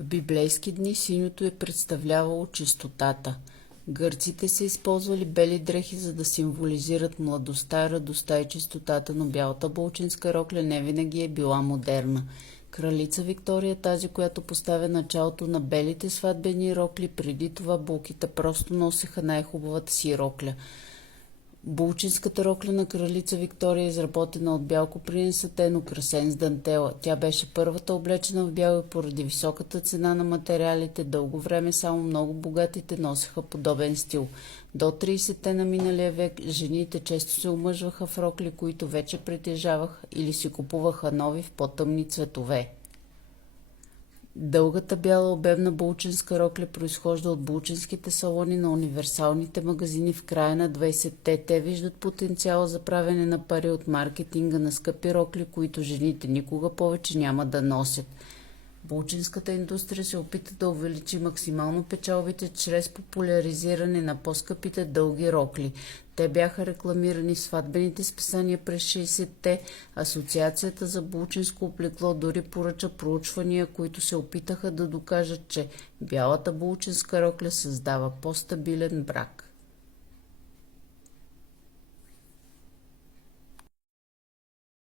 В библейски дни синьото е представлявало чистотата. Гърците са използвали бели дрехи, за да символизират младостта, радостта и чистотата, но бялата булчинска рокля не винаги е била модерна. Кралица Виктория, тази, която поставя началото на белите сватбени рокли, преди това булките просто носеха най-хубавата си рокля. Булчинската рокля на кралица Виктория е изработена от бял копринен сатен, украсен с дантела. Тя беше първата облечена в бяло и поради високата цена на материалите дълго време само много богатите носеха подобен стил. До 30-те на миналия век жените често се омъжваха в рокли, които вече притежаваха, или си купуваха нови в по-тъмни цветове. Дългата бяла обемна булчинска рокля произхожда от булчинските салони на универсалните магазини в края на 20-те. Те виждат потенциала за правене на пари от маркетинга на скъпи рокли, които жените никога повече няма да носят. Булчинската индустрия се опита да увеличи максимално печалбите чрез популяризиране на по-скъпите дълги рокли. Те бяха рекламирани в сватбените списания през 60-те. Асоциацията за булчинско облекло дори поръча проучвания, които се опитаха да докажат, че бялата булчинска рокля създава по-стабилен брак.